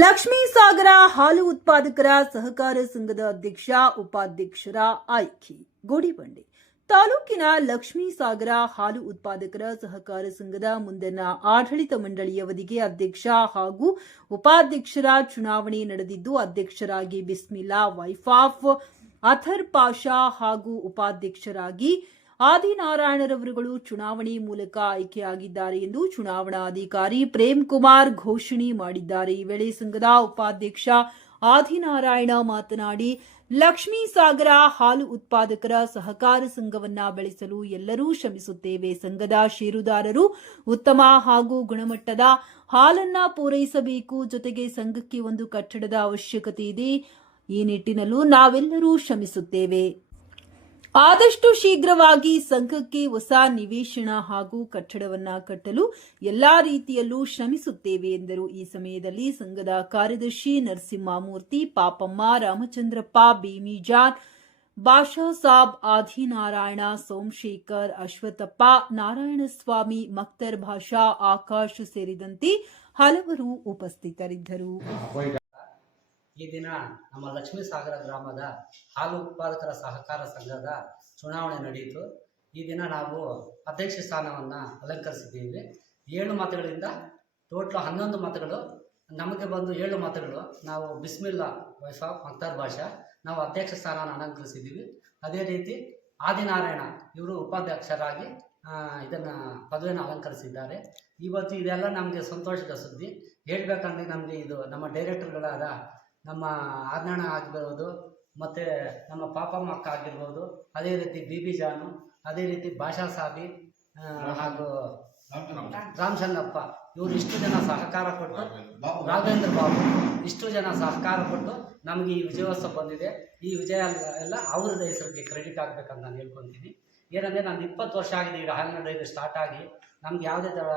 ಲಕ್ಷ್ಮೀ ಸಾಗರ ಹಾಲು ಉತ್ಪಾದಕರ ಸಹಕಾರ ಸಂಘದ ಅಧ್ಯಕ್ಷ ಉಪಾಧ್ಯಕ್ಷರ ಆಯ್ಕೆ ಗೋಡಿಬಂಡೆ ತಾಲೂಕಿನ ಲಕ್ಷ್ಮೀ ಸಾಗರ ಹಾಲು ಉತ್ಪಾದಕರ ಸಹಕಾರ ಸಂಘದ ಮುಂದಿನ ಆಡಳಿತ ಮಂಡಳಿಯವಧಿಗೆ ಅಧ್ಯಕ್ಷ ಹಾಗೂ ಉಪಾಧ್ಯಕ್ಷರ ಚುನಾವಣೆ ನಡೆದಿದ್ದು, ಅಧ್ಯಕ್ಷರಾಗಿ Bismillah wife of author Pasha ಹಾಗೂ ಉಪಾಧ್ಯಕ್ಷರಾಗಿ ಆದಿನಾರಾಯಣರವರುಗಳು ಚುನಾವಣೆ ಮೂಲಕ ಆಯ್ಕೆಯಾಗಿದ್ದಾರೆ ಎಂದು ಚುನಾವಣಾಧಿಕಾರಿ ಪ್ರೇಮ್ ಕುಮಾರ್ ಘೋಷಣೆ ಮಾಡಿದ್ದಾರೆ. ಈ ವೇಳೆ ಸಂಘದ ಉಪಾಧ್ಯಕ್ಷ ಆದಿನಾರಾಯಣ ಮಾತನಾಡಿ, ಲಕ್ಷ್ಮೀ ಸಾಗರ ಹಾಲು ಉತ್ಪಾದಕರ ಸಹಕಾರ ಸಂಘವನ್ನ ಬೆಳೆಸಲು ಎಲ್ಲರೂ ಶ್ರಮಿಸುತ್ತೇವೆ. ಸಂಘದ ಷೇರುದಾರರು ಉತ್ತಮ ಹಾಗೂ ಗುಣಮಟ್ಟದ ಹಾಲನ್ನ ಪೂರೈಸಬೇಕು. ಜೊತೆಗೆ ಸಂಘಕ್ಕೆ ಒಂದು ಕಟ್ಟಡದ ಅವಶ್ಯಕತೆ ಇದೆ. ಈ ನಿಟ್ಟಿನಲ್ಲೂ ನಾವೆಲ್ಲರೂ ಶ್ರಮಿಸುತ್ತೇವೆ. ಆದಷ್ಟು ಶೀಘ್ರವಾಗಿ ಸಂಘಕ್ಕೆ ಹೊಸ ನಿವೇಶನ ಹಾಗೂ ಕಟ್ಟಡವನ್ನ ಕಟ್ಟಲು ಎಲ್ಲಾ ರೀತಿಯಲ್ಲೂ ಶ್ರಮಿಸುತ್ತೇವೆ ಎಂದರು. ಈ ಸಮಯದಲ್ಲಿ ಸಂಘದ ಕಾರ್ಯದರ್ಶಿ ನರಸಿಂಹಮೂರ್ತಿ, ಪಾಪಮ್ಮ, ರಾಮಚಂದ್ರಪ್ಪ, ಬೇಮಿಜಾನ್, ಬಾಷಾ ಸಾಬ್, ಆದಿನಾರಾಯಣ, ಸೋಮಶೇಖರ್, ಅಶ್ವಥಪ್ಪ, ನಾರಾಯಣಸ್ವಾಮಿ, ಮಕ್ತರ್ ಭಾಷಾ, ಆಕಾಶ್ ಸೇರಿದಂತೆ ಹಲವರು ಉಪಸ್ಥಿತರಿದ್ದರು. ಈ ದಿನ ನಮ್ಮ ಲಕ್ಷ್ಮೀ ಸಾಗರ ಗ್ರಾಮದ ಹಾಲು ಉತ್ಪಾದಕರ ಸಹಕಾರ ಸಂಘದ ಚುನಾವಣೆ ನಡೆಯಿತು. ಈ ದಿನ ನಾವು ಅಧ್ಯಕ್ಷ ಸ್ಥಾನವನ್ನು ಅಲಂಕರಿಸಿದ್ದೀವಿ. 7 ಮತಗಳಿಂದ ಟೋಟಲ್ 11 ಮತಗಳು ನಮಗೆ ಬಂದು 7 ಮತಗಳು. ನಾವು ಬಿಸ್ಮಿಲ್ಲಾ ವೈಫ್ ಆಫ್ ಮಕ್ತಾರ್ ಭಾಷಾ ನಾವು ಅಧ್ಯಕ್ಷ ಸ್ಥಾನವನ್ನು ಅಲಂಕರಿಸಿದ್ದೀವಿ. ಅದೇ ರೀತಿ ಆದಿನಾರಾಯಣ ಇವರು ಉಪಾಧ್ಯಕ್ಷರಾಗಿ ಇದನ್ನು ಪದವಿಯನ್ನು ಅಲಂಕರಿಸಿದ್ದಾರೆ. ಇವತ್ತು ಇದೆಲ್ಲ ನಮಗೆ ಸಂತೋಷದ ಸುದ್ದಿ. ಹೇಳಬೇಕಂದ್ರೆ ನಮಗೆ ಇದು ನಮ್ಮ ಡೈರೆಕ್ಟರ್ಗಳಾದ ನಮ್ಮ ಆಜ್ಞಾನ ಆಗಿರ್ಬೋದು, ಮತ್ತು ನಮ್ಮ ಪಾಪಮ್ಮ ಅಕ್ಕ ಆಗಿರ್ಬೋದು, ಅದೇ ರೀತಿ ಬಿಬಿ ಜಾನು, ಅದೇ ರೀತಿ ಭಾಷಾ ಸಾಬಿ ಹಾಗೂ ರಾಮಚಂದ್ರಪ್ಪ ಇವರು ಇಷ್ಟು ಜನ ಸಹಕಾರ ಕೊಟ್ಟು, ರಾಘವೇಂದ್ರ ಬಾಬು ಇಷ್ಟು ಜನ ಸಹಕಾರ ಕೊಟ್ಟು ನಮಗೆ ಈ ವಿಜಯೋತ್ಸವ ಬಂದಿದೆ. ಈ ವಿಜಯ ಎಲ್ಲ ಅವ್ರದ ಹೆಸರಿಗೆ ಕ್ರೆಡಿಟ್ ಆಗಬೇಕಂತ ನಾನು ಹೇಳ್ಕೊತೀನಿ. ಏನಂದರೆ ನಾನು 20 ವರ್ಷ ಆಗಿದೆ ಈಗ ಹಾಲಿನ ಡೈರಿ ಸ್ಟಾರ್ಟ್ ಆಗಿ. ನಮ್ಗೆ ಯಾವುದೇ ಥರ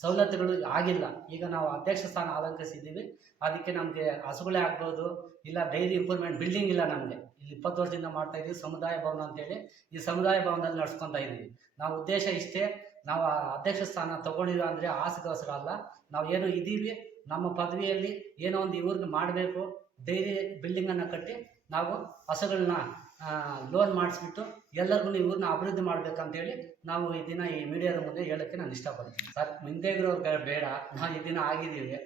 ಸವಲತ್ತುಗಳು ಆಗಿಲ್ಲ. ಈಗ ನಾವು ಅಧ್ಯಕ್ಷ ಸ್ಥಾನ ಅಲಂಕರಿಸಿದ್ದೀವಿ. ಅದಕ್ಕೆ ನಮಗೆ ಹಸುಗಳೇ ಆಗ್ಬೋದು, ಇಲ್ಲ ಡೈರಿ ಇಂಪ್ರೂವ್ಮೆಂಟ್ ಬಿಲ್ಡಿಂಗ್ ಇಲ್ಲ ನಮಗೆ. ಇಲ್ಲಿ 20 ವರ್ಷದಿಂದ ಮಾಡ್ತಾ ಇದ್ದೀವಿ ಸಮುದಾಯ ಭವನ ಅಂತೇಳಿ. ಈ ಸಮುದಾಯ ಭವನದಲ್ಲಿ ನಡ್ಸ್ಕೊತಾ ಇದ್ದೀವಿ. ನಾವು ಉದ್ದೇಶ ಇಷ್ಟೇ, ನಾವು ಅಧ್ಯಕ್ಷ ಸ್ಥಾನ ತೊಗೊಂಡಿದ್ದೀವಿ ಅಂದರೆ ಆಸೆಗೋಸ್ಕರ ಅಲ್ಲ. ನಾವು ಏನು ಇದ್ದೀವಿ ನಮ್ಮ ಪದವಿಯಲ್ಲಿ ಏನೋ ಒಂದು ಇವ್ರಿಗೆ ಮಾಡಬೇಕು, ಡೈರಿ ಬಿಲ್ಡಿಂಗನ್ನು ಕಟ್ಟಿ ನಾವು ಹಸುಗಳನ್ನ ಲೋನ್ ಮಾಡಿಸ್ಬಿಟ್ಟು ಎಲ್ಲರಿಗೂ ಇವ್ರನ್ನ ಅಭಿವೃದ್ಧಿ ಮಾಡಬೇಕಂತೇಳಿ ನಾವು ಈ ದಿನ ಈ ಮೀಡಿಯಾದ ಮುಂದೆ ಹೇಳೋಕ್ಕೆ ನಾನು ಇಷ್ಟಪಡ್ತೀನಿ. ಸರ್, ಮುಂದೆ ಇರೋರು ಬೇಡ, ನಾವು ಈ ದಿನ ಆಗಿದ್ದೀವಿ,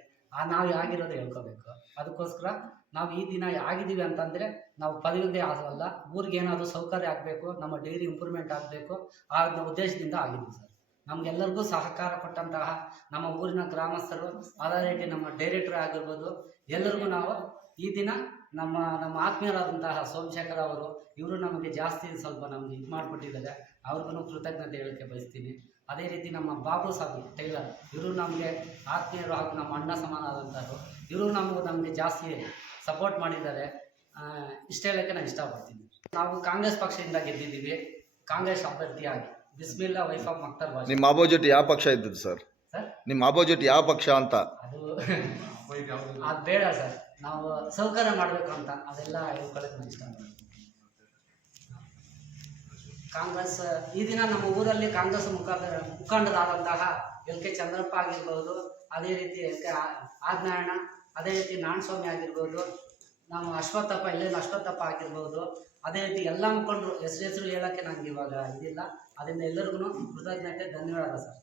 ನಾವು ಆಗಿರೋದು ಹೇಳ್ಕೋಬೇಕು. ಅದಕ್ಕೋಸ್ಕರ ನಾವು ಈ ದಿನ ಆಗಿದ್ದೀವಿ ಅಂತಂದರೆ ನಾವು ಪದವಿಗೆ ಆಗಲ್ಲ, ಊರಿಗೆ ಏನಾದರೂ ಸೌಕರ್ಯ ಆಗಬೇಕು, ನಮ್ಮ ಡೈರಿ ಇಂಪ್ರೂವ್ಮೆಂಟ್ ಆಗಬೇಕು, ಆ ಉದ್ದೇಶದಿಂದ ಆಗಿದ್ದೀವಿ ಸರ್. ನಮಗೆಲ್ಲರಿಗೂ ಸಹಕಾರ ಕೊಟ್ಟಂತಹ ನಮ್ಮ ಊರಿನ ಗ್ರಾಮಸ್ಥರು, ಅದೇ ರೀತಿ ನಮ್ಮ ಡೈರೆಕ್ಟರ್ ಆಗಿರ್ಬೋದು, ಎಲ್ಲರಿಗೂ ನಾವು ಈ ದಿನ ನಮ್ಮ ಆತ್ಮೀಯರಾದಂತಹ ಸೋಮಶೇಖರ್ ಅವರು ಇವರು ನಮಗೆ ಜಾಸ್ತಿ ಸ್ವಲ್ಪ ನಮಗೆ ಇದು ಮಾಡಿಕೊಟ್ಟಿದ್ದಾರೆ. ಅವ್ರಿಗೂ ಕೃತಜ್ಞತೆ ಹೇಳೋಕ್ಕೆ ಬಯಸ್ತೀನಿ. ಅದೇ ರೀತಿ ನಮ್ಮ ಬಾಬು ಸಾಬಿ ಟೈಲರ್ ಇವರು ನಮಗೆ ಆತ್ಮೀಯರು ಹಾಗೂ ನಮ್ಮ ಅಣ್ಣ ಸಮಾನ ಆದಂಥವ್ರು. ಇವರು ನಮಗೆ ಜಾಸ್ತಿ ಸಪೋರ್ಟ್ ಮಾಡಿದ್ದಾರೆ. ಇಷ್ಟ ಹೇಳೋಕ್ಕೆ ನಾನು ಇಷ್ಟಪಡ್ತೀನಿ. ನಾವು ಕಾಂಗ್ರೆಸ್ ಪಕ್ಷದಿಂದ ಗೆದ್ದಿದ್ದೀವಿ, ಕಾಂಗ್ರೆಸ್ ಅಭ್ಯರ್ಥಿಯಾಗಿ ಬಿಸ್ಮಿಲ್ಲಾ ವೈಫ್ ಆಫ್ ಮಕ್ತಾರ್ ಭಾಷಾ. ನಿಮ್ಮ ಅಪೋಸಿಟ್ ಯಾವ ಪಕ್ಷ ಇದ್ದದ್ದು ಸರ್? ನಿಮ್ಮ ಅಪೋಸಿಟ್ ಯಾವ ಪಕ್ಷ ಅಂತ? ಅದು ಬೇಡ ಸರ್, ನಾವು ಸೌಕರ್ಯ ಮಾಡಬೇಕು ಅಂತ ಅದೆಲ್ಲ ಹೇಳ್ಕೊಳ್ಳೋಕೆ ಇಷ್ಟ. ಕಾಂಗ್ರೆಸ್ ಈ ದಿನ ನಮ್ಮ ಊರಲ್ಲಿ ಕಾಂಗ್ರೆಸ್ ಮುಖಂಡರಾದಂತಹ ಎಲ್ ಕೆ ಚಂದ್ರಪ್ಪ ಆಗಿರ್ಬೋದು, ಅದೇ ರೀತಿ ಎಲ್ ಕೆ ಆಜ್ಞಾನ, ಅದೇ ರೀತಿ ನಾಣಸ್ವಾಮಿ ಆಗಿರ್ಬೋದು, ನಮ್ಮ ಅಶ್ವಥಪ್ಪ ಅಶ್ವಥಪ್ಪ ಆಗಿರ್ಬೋದು, ಅದೇ ರೀತಿ ಎಲ್ಲ ಮುಖಂಡರು ಹೆಸರು ಹೇಳೋಕ್ಕೆ ನನಗೆ ಇವಾಗ ಇದಿಲ್ಲ. ಅದರಿಂದ ಎಲ್ಲರಿಗೂ ಕೃತಜ್ಞತೆ, ಧನ್ಯವಾದ ಸರ್.